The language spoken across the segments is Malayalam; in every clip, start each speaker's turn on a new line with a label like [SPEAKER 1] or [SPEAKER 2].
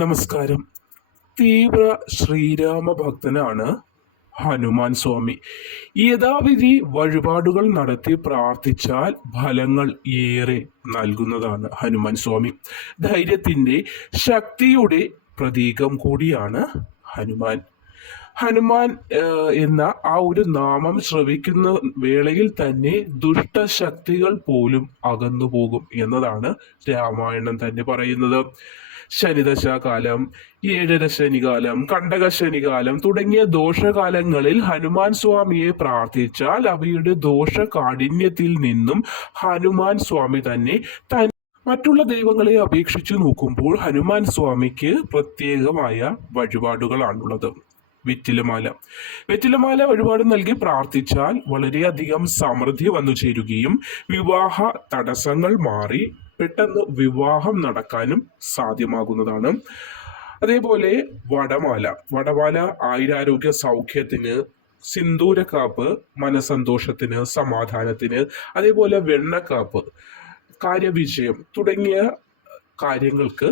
[SPEAKER 1] നമസ്കാരം. തീവ്ര ശ്രീരാമ ഭക്തനാണ് ഹനുമാൻ സ്വാമി. യഥാവിധി വഴിപാടുകൾ നടത്തി പ്രാർത്ഥിച്ചാൽ ഫലങ്ങൾ ഏറെ നൽകുന്നതാണ് ഹനുമാൻ സ്വാമി. ധൈര്യത്തിന്റെ ശക്തിയുടെ പ്രതീകം കൂടിയാണ് ഹനുമാൻ. ഹനുമാൻ എന്ന ആ ഒരു നാമം ശ്രവിക്കുന്ന വേളയിൽ തന്നെ ദുഷ്ടശക്തികൾ പോലും അകന്നു പോകും എന്നതാണ് രാമായണം തന്നെ പറയുന്നത്. ശനിദശാകാലം ഏഴര ശനികാലം കണ്ടക ശനികാലം തുടങ്ങിയ ദോഷകാലങ്ങളിൽ ഹനുമാൻ സ്വാമിയെ പ്രാർത്ഥിച്ചാൽ അവയുടെ ദോഷ കാഠിന്യത്തിൽ നിന്നും ഹനുമാൻ സ്വാമി തന്നെ മറ്റുള്ള ദൈവങ്ങളെ അപേക്ഷിച്ചു നോക്കുമ്പോൾ ഹനുമാൻ സ്വാമിക്ക് പ്രത്യേകമായ വഴിപാടുകളാണുള്ളത്. വെറ്റിലമാല. വെറ്റിലമാല വഴിപാട് നൽകി പ്രാർത്ഥിച്ചാൽ വളരെയധികം സമൃദ്ധി വന്നു ചേരുകയും വിവാഹ തടസ്സങ്ങൾ മാറി പെട്ടെന്ന് വിവാഹം നടക്കാനും സാധ്യമാകുന്നതാണ്. അതേപോലെ വടമാല. വടമാല ആയുരാരോഗ്യ സൗഖ്യത്തിന് സിന്ദൂരക്കാപ്പ് മനസന്തോഷത്തിന് സമാധാനത്തിന് അതേപോലെ വെണ്ണക്കാപ്പ് കാര്യവിജയം തുടങ്ങിയ കാര്യങ്ങൾക്ക്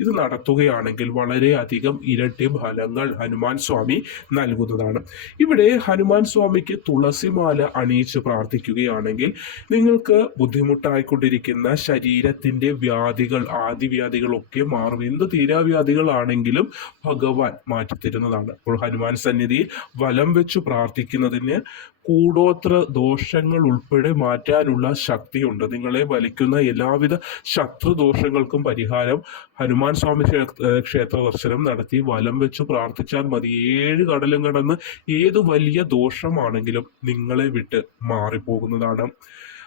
[SPEAKER 1] ഇത് നടത്തുകയാണെങ്കിൽ വളരെയധികം ഇരട്ടി ഫലങ്ങൾ ഹനുമാൻ സ്വാമി നൽകുന്നതാണ്. ഇവിടെ ഹനുമാൻ സ്വാമിക്ക് തുളസിമാല അണിയിച്ച് പ്രാർത്ഥിക്കുകയാണെങ്കിൽ നിങ്ങൾക്ക് ബുദ്ധിമുട്ടായിക്കൊണ്ടിരിക്കുന്ന ശരീരത്തിന്റെ വ്യാധികൾ ആദിവ്യാധികളൊക്കെ മാറും. എന്ത് തീരാവ്യാധികളാണെങ്കിലും ഭഗവാൻ മാറ്റിത്തരുന്നതാണ്. അപ്പോൾ ഹനുമാൻ സന്നിധിയിൽ വലം വെച്ച് പ്രാർത്ഥിക്കുന്നതിന് കൂടോത്ര ദോഷങ്ങൾ ഉൾപ്പെടെ മാറ്റാനുള്ള ശക്തിയുണ്ട്. നിങ്ങളെ വലിക്കുന്ന എല്ലാവിധ ശത്രുദോഷങ്ങൾക്കും പരിഹാരം ഹനുമാൻ സ്വാമി ക്ഷേ- ക്ഷേത്ര ദർശനം നടത്തി വലം വെച്ച് പ്രാർത്ഥിച്ചാൽ മതി. ഏഴ് കടലും കടന്ന് ഏത് വലിയ ദോഷമാണെങ്കിലും നിങ്ങളെ വിട്ട് മാറിപ്പോകുന്നതാണ്.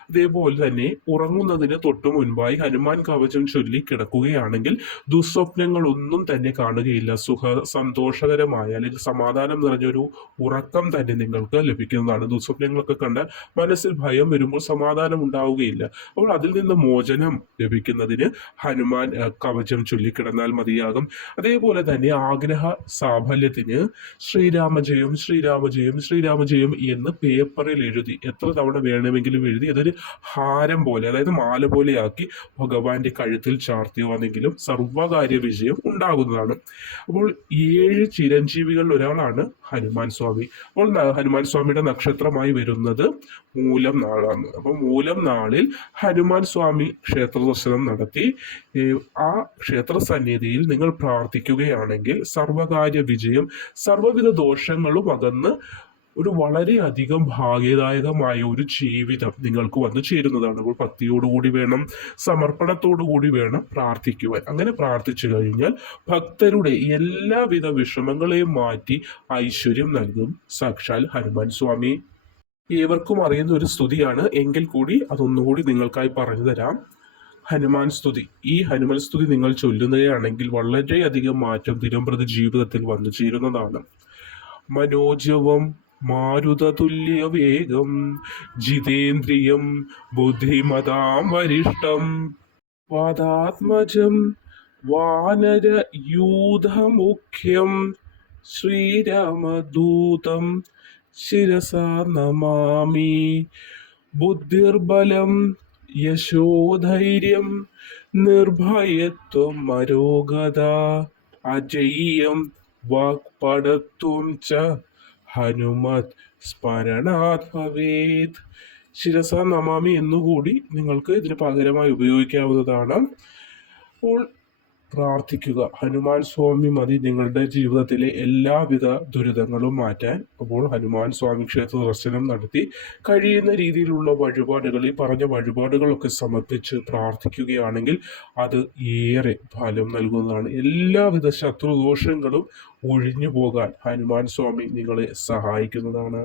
[SPEAKER 1] അതേപോലെ തന്നെ ഉറങ്ങുന്നതിന് തൊട്ടു മുൻപായി ഹനുമാൻ കവചം ചൊല്ലി കിടക്കുകയാണെങ്കിൽ ദുസ്വപ്നങ്ങളൊന്നും തന്നെ കാണുകയില്ല. സുഖ സന്തോഷകരമായ അല്ലെങ്കിൽ സമാധാനം നിറഞ്ഞൊരു ഉറക്കം തന്നെ നിങ്ങൾക്ക് ലഭിക്കുന്നതാണ്. ദുസ്വപ്നങ്ങളൊക്കെ കണ്ടാൽ മനസ്സിൽ ഭയം വരുമ്പോൾ സമാധാനം ഉണ്ടാവുകയില്ല. അപ്പോൾ അതിൽ നിന്ന് മോചനം ലഭിക്കുന്നതിന് ഹനുമാൻ കവചം ചൊല്ലിക്കിടന്നാൽ മതിയാകും. അതേപോലെ തന്നെ ആഗ്രഹ സാഫല്യത്തിന് ശ്രീരാമജയം ശ്രീരാമജയം ശ്രീരാമജയം എന്ന് പേപ്പറിൽ എഴുതി. എത്ര തവണ വേണമെങ്കിലും എഴുതി. അതൊരു ഹാരം പോലെ അതായത് മാല പോലെയാക്കി ഭഗവാന്റെ കഴുത്തിൽ ചാർത്തിയുവാണെങ്കിലും സർവകാര്യ വിജയം ഉണ്ടാകുന്നതാണ്. അപ്പോൾ ഏഴ് ചിരഞ്ജീവികളിൽ ഒരാളാണ് ഹനുമാൻ സ്വാമി. അപ്പോൾ ഹനുമാൻ സ്വാമിയുടെ നക്ഷത്രമായി വരുന്നത് മൂലം നാളാണ്. അപ്പോൾ മൂലം നാളിൽ ഹനുമാൻ സ്വാമി ക്ഷേത്ര ദർശനം നടത്തി. ആ ക്ഷേത്ര സന്നിധിയിൽ നിങ്ങൾ പ്രാർത്ഥിക്കുകയാണെങ്കിൽ സർവകാര്യ വിജയം സർവവിധ ദോഷങ്ങളും അകന്ന് ഒരു വളരെയധികം ഭാഗ്യദായകമായ ഒരു ജീവിതം നിങ്ങൾക്ക് വന്നു ചേരുന്നതാണ്. അപ്പോൾ ഭക്തിയോടുകൂടി വേണം സമർപ്പണത്തോടുകൂടി വേണം പ്രാർത്ഥിക്കുവാൻ. അങ്ങനെ പ്രാർത്ഥിച്ചു കഴിഞ്ഞാൽ ഭക്തരുടെ എല്ലാവിധ വിഷമങ്ങളെയും മാറ്റി ഐശ്വര്യം നൽകും. സാക്ഷാൽ ഹനുമാൻ സ്വാമി. ഏവർക്കും അറിയുന്ന ഒരു സ്തുതിയാണ്. എങ്കിൽ കൂടി അതൊന്നുകൂടി നിങ്ങൾക്കായി പറഞ്ഞു തരാം. ഹനുമാൻ സ്തുതി. ഈ ഹനുമാൻ സ്തുതി നിങ്ങൾ ചൊല്ലുകയാണെങ്കിൽ വളരെയധികം മാറ്റം ദിനംപ്രതി ജീവിതത്തിൽ വന്നു ചേരുന്നതാണ്. മനോജവം മാരുതതുല്യ വേഗം ജിതേന്ദ്രിയം ബുദ്ധിമതാം വരിഷ്ടം. വാദാത്മജം വാനര യൂഥമുഖ്യം ശ്രീരാമദൂതം ശിരസ നമാമി. ബുദ്ധിർബലം യശോധൈര്യം നിർഭയത്വം അരോഗത അജയ്യം വാക്പടത്വം ച ഹനുമത് സ്മരണാത് ഭവേത് ശിരസ നമാമി എന്നുകൂടി നിങ്ങൾക്ക് ഇതിന് പകരമായി ഉപയോഗിക്കാവുന്നതാണ്. അപ്പോൾ പ്രാർത്ഥിക്കുക. ഹനുമാൻ സ്വാമി മതി നിങ്ങളുടെ ജീവിതത്തിലെ എല്ലാവിധ ദുരിതങ്ങളും മാറ്റാൻ. അപ്പോൾ ഹനുമാൻ സ്വാമി ക്ഷേത്ര ദർശനം നടത്തി കഴിയുന്ന രീതിയിലുള്ള വഴിപാടുകൾ ഈ പറഞ്ഞ വഴിപാടുകളൊക്കെ സമർപ്പിച്ച് പ്രാർത്ഥിക്കുകയാണെങ്കിൽ അത് ഏറെ ഫലം നൽകുന്നതാണ്. എല്ലാവിധ ശത്രുദോഷങ്ങളും ഒഴിഞ്ഞു പോകാൻ ഹനുമാൻ സ്വാമി നിങ്ങളെ സഹായിക്കുന്നതാണ്.